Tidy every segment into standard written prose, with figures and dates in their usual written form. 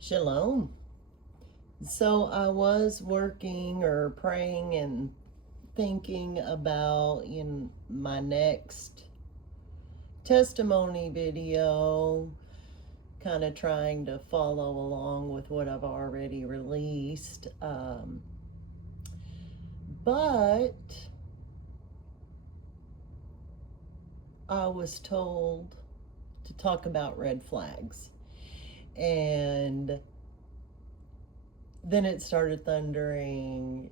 Shalom. So I was working or praying and thinking about in my next testimony video, kind of trying to follow along with what I've already released. But I was told to talk about red flags. And then it started thundering,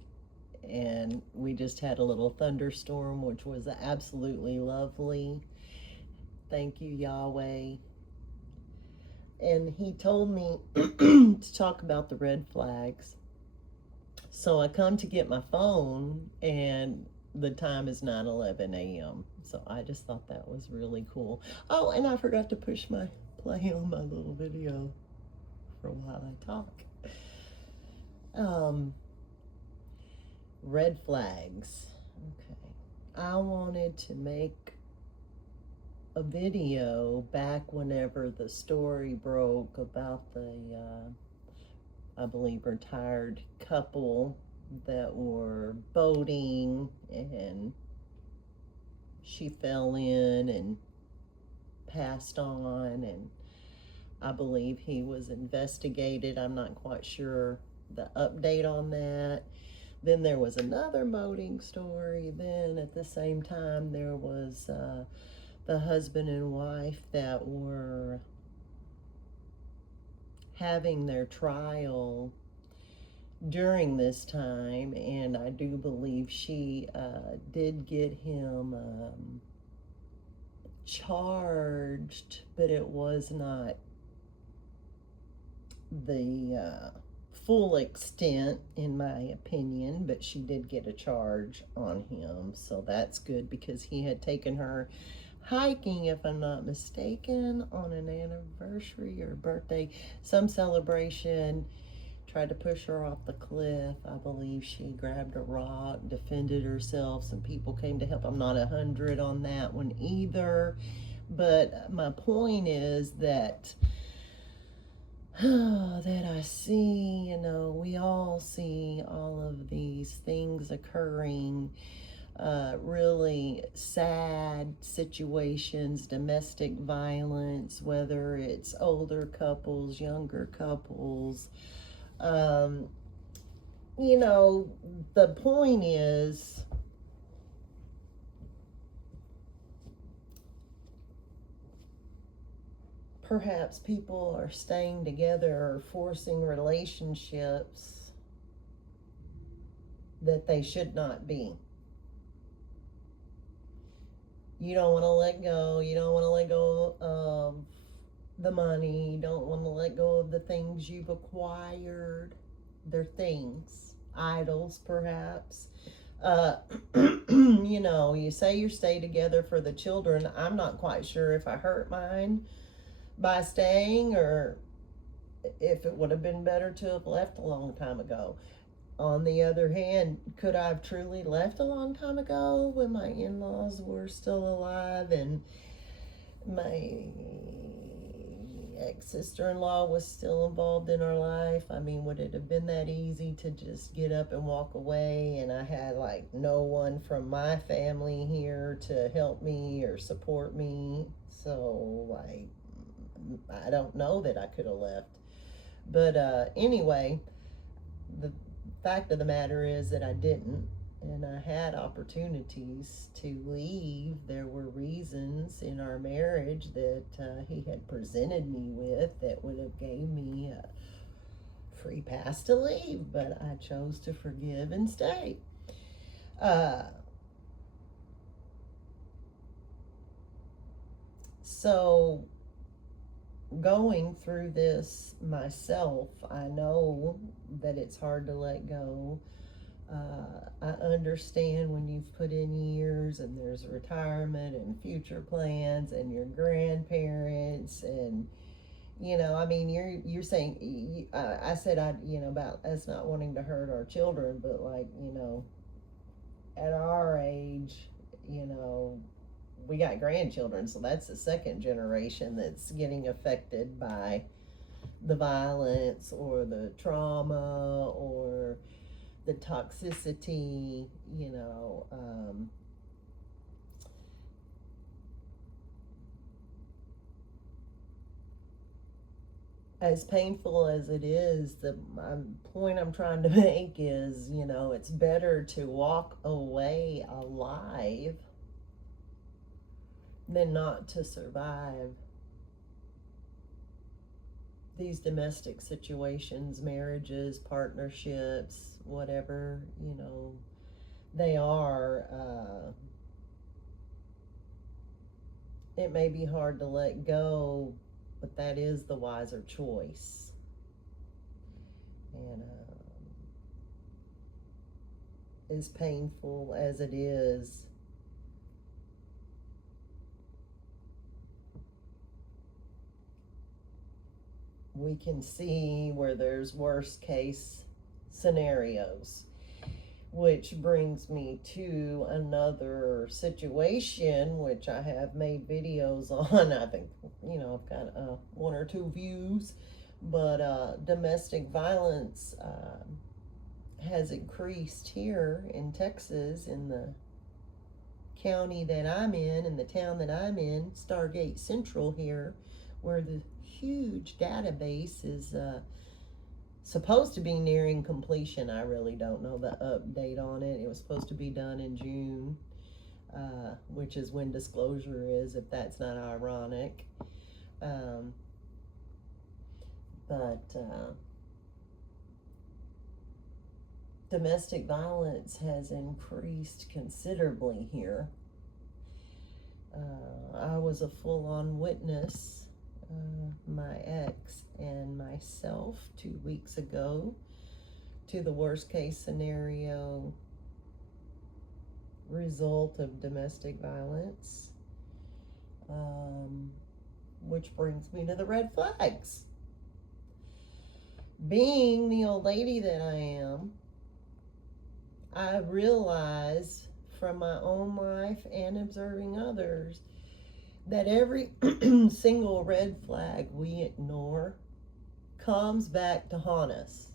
and we just had a little thunderstorm, which was absolutely lovely. Thank you, Yahweh. And he told me to talk about the red flags. So I come to get my phone, and the time is 9:11 a.m. So I just thought that was really cool. Oh, and I forgot to push my play on my little video for while I talk. Red flags. Okay. I wanted to make a video back whenever the story broke about the, I believe, retired couple that were boating and she fell in and passed on, and I believe he was investigated. I'm not quite sure the update on that. Then there was another boating story. Then at the same time, there was the husband and wife that were having their trial during this time, and I do believe she did get him charged, but it was not the full extent, in my opinion, but she did get a charge on him. So that's good, because he had taken her hiking, if I'm not mistaken, on an anniversary or birthday, some celebration, tried to push her off the cliff. I believe she grabbed a rock, defended herself. Some people came to help. I'm not 100 on that one either, but my point is that that I see, we all see all of these things occurring, really sad situations, domestic violence, whether it's older couples, younger couples. The point is, perhaps people are staying together or forcing relationships that they should not be. You don't want to let go. You don't want to let go of the money. You don't want to let go of the things you've acquired. They're things, idols perhaps. You say you stay together for the children. I'm not quite sure if I hurt mine by staying, or if it would have been better to have left a long time ago. On the other hand, could I have truly left a long time ago when my in-laws were still alive and my ex-sister-in-law was still involved in our life? I mean, would it have been that easy to just get up and walk away, and I had like no one from my family here to help me or support me? So like, I don't know that I could have left. But anyway, the fact of the matter is that I didn't, and I had opportunities to leave. There were reasons in our marriage that he had presented me with that would have gave me a free pass to leave, but I chose to forgive and stay. So going through this myself, I know that it's hard to let go. I understand when you've put in years and there's retirement and future plans and your grandparents, and I mean, you're saying, I said, about us not wanting to hurt our children, but like, at our age, we got grandchildren, so that's the second generation that's getting affected by the violence or the trauma or the toxicity, as painful as it is, the point I'm trying to make is, it's better to walk away alive than not to survive these domestic situations, marriages, partnerships, whatever, they are. It may be hard to let go, but that is the wiser choice. And as painful as it is, we can see where there's worst case scenarios, which brings me to another situation which I have made videos on. I think, I've got 1 or 2 views, but domestic violence has increased here in Texas, in the county that I'm in the town that I'm in, Stargate Central here, where the huge database is supposed to be nearing completion. I really don't know the update on it. It was supposed to be done in June, which is when disclosure is, if that's not ironic. Domestic violence has increased considerably here. I was a full-on witness, my ex and myself, 2 weeks ago, to the worst case scenario result of domestic violence, which brings me to the red flags. Being the old lady that I am, I realize from my own life and observing others that every single red flag we ignore comes back to haunt us.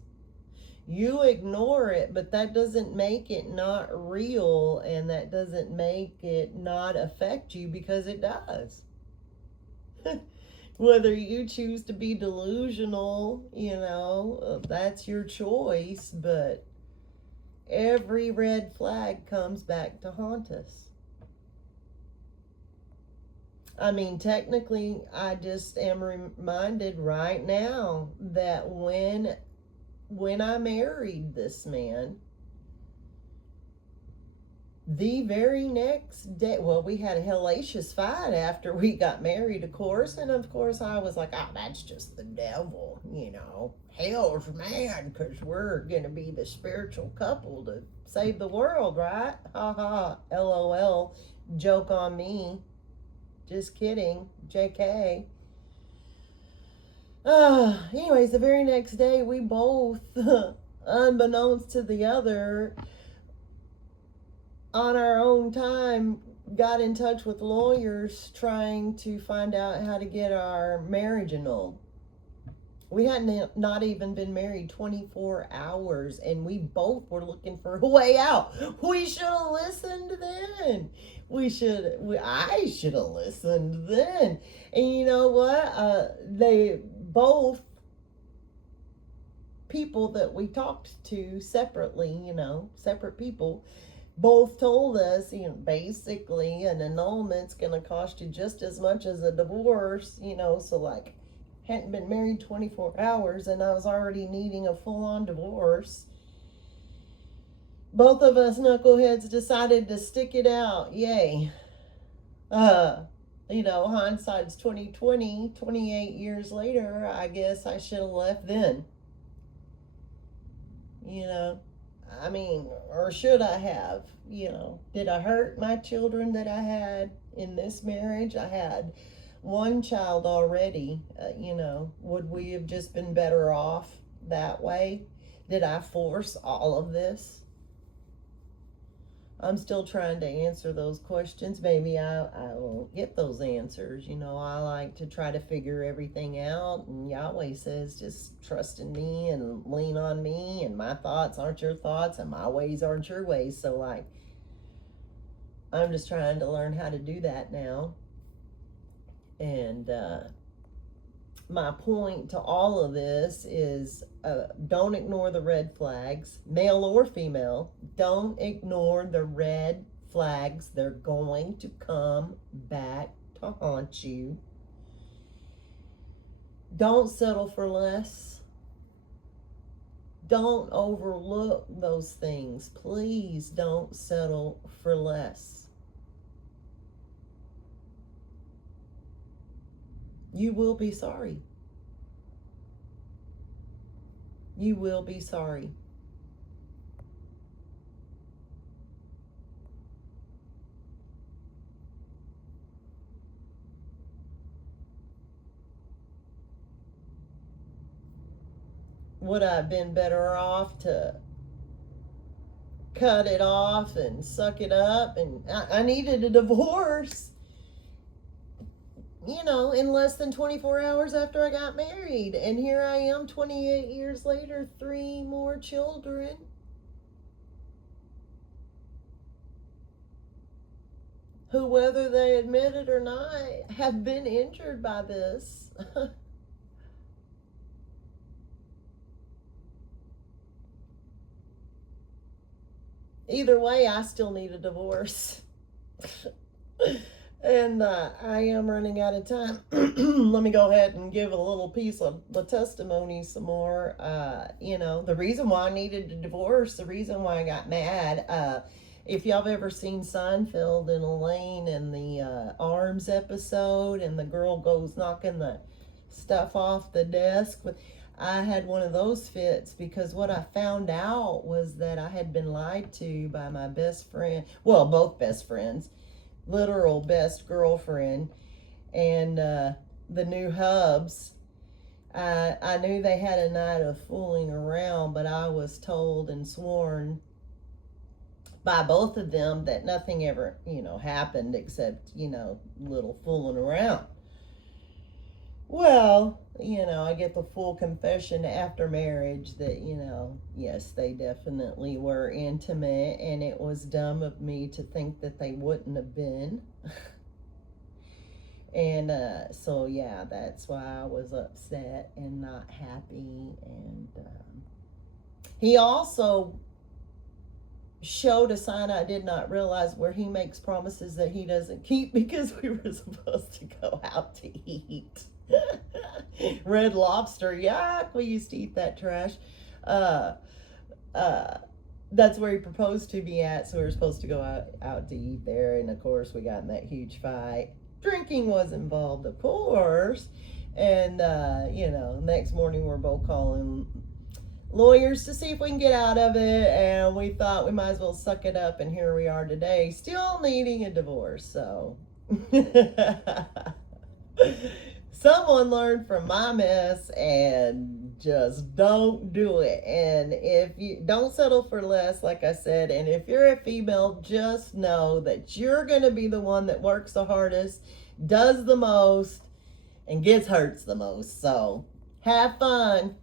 You ignore it, but that doesn't make it not real, and that doesn't make it not affect you, because it does. Whether you choose to be delusional, that's your choice, but every red flag comes back to haunt us. I mean, technically, I just am reminded right now that when I married this man, the very next day, well, we had a hellacious fight after we got married, of course, and of course I was like, oh, that's just the devil, hell's mad because we're going to be the spiritual couple to save the world, right? Ha ha, LOL, joke on me. Just kidding, JK. Anyways, the very next day, we both, unbeknownst to the other, on our own time, got in touch with lawyers trying to find out how to get our marriage annulled. We hadn't not even been married 24 hours, and we both were looking for a way out. We should have listened then. I should have listened then. And you know what? They both, people that we talked to separately, separate people, both told us, basically an annulment's going to cost you just as much as a divorce, so like, hadn't been married 24 hours and I was already needing a full-on divorce. Both of us knuckleheads decided to stick it out. Yay. Hindsight's 2020, 28 years later, I guess I should have left then. Or should I have? Did I hurt my children that I had in this marriage? I had one child already. Would we have just been better off that way? Did I force all of this? I'm still trying to answer those questions. Maybe I won't get those answers. You know, I like to try to figure everything out. And Yahweh says, just trust in me and lean on me. And my thoughts aren't your thoughts. And my ways aren't your ways. So, like, I'm just trying to learn how to do that now. And my point to all of this is don't ignore the red flags, male or female. Don't ignore the red flags. They're going to come back to haunt you. Don't settle for less. Don't overlook those things. Please don't settle for less. You will be sorry. You will be sorry. Would I have been better off to cut it off and suck it up? And I needed a divorce, you know, in less than 24 hours after I got married. And here I am 28 years later, 3 more children. Who, whether they admit it or not, have been injured by this. Either way, I still need a divorce. And I am running out of time. Let me go ahead and give a little piece of the testimony some more. You know, the reason why I needed a divorce, the reason why I got mad. If y'all have ever seen Seinfeld and Elaine in the Arms episode, and the girl goes knocking the stuff off the desk, I had one of those fits because what I found out was that I had been lied to by my best friend. Well, both best friends. Literal best girlfriend, and the new hubs. I knew they had a night of fooling around, but I was told and sworn by both of them that nothing ever, you know, happened except, you know, little fooling around. Well, you know, I get the full confession after marriage that, you know, yes, they definitely were intimate, and it was dumb of me to think that they wouldn't have been. And so, yeah, that's why I was upset and not happy. And he also showed a sign I did not realize, where he makes promises that he doesn't keep, because we were supposed to go out to eat. Red Lobster, yuck, we used to eat that trash. That's where he proposed to me at, so we were supposed to go out to eat there, and of course we got in that huge fight. Drinking was involved, of course, and you know, next morning we're both calling lawyers to see if we can get out of it, and we thought we might as well suck it up, and here we are today, still needing a divorce. So someone learned from my mess, and just don't do it. And if you don't settle for less, like I said, and if you're a female, just know that you're going to be the one that works the hardest, does the most, and gets hurts the most. So have fun.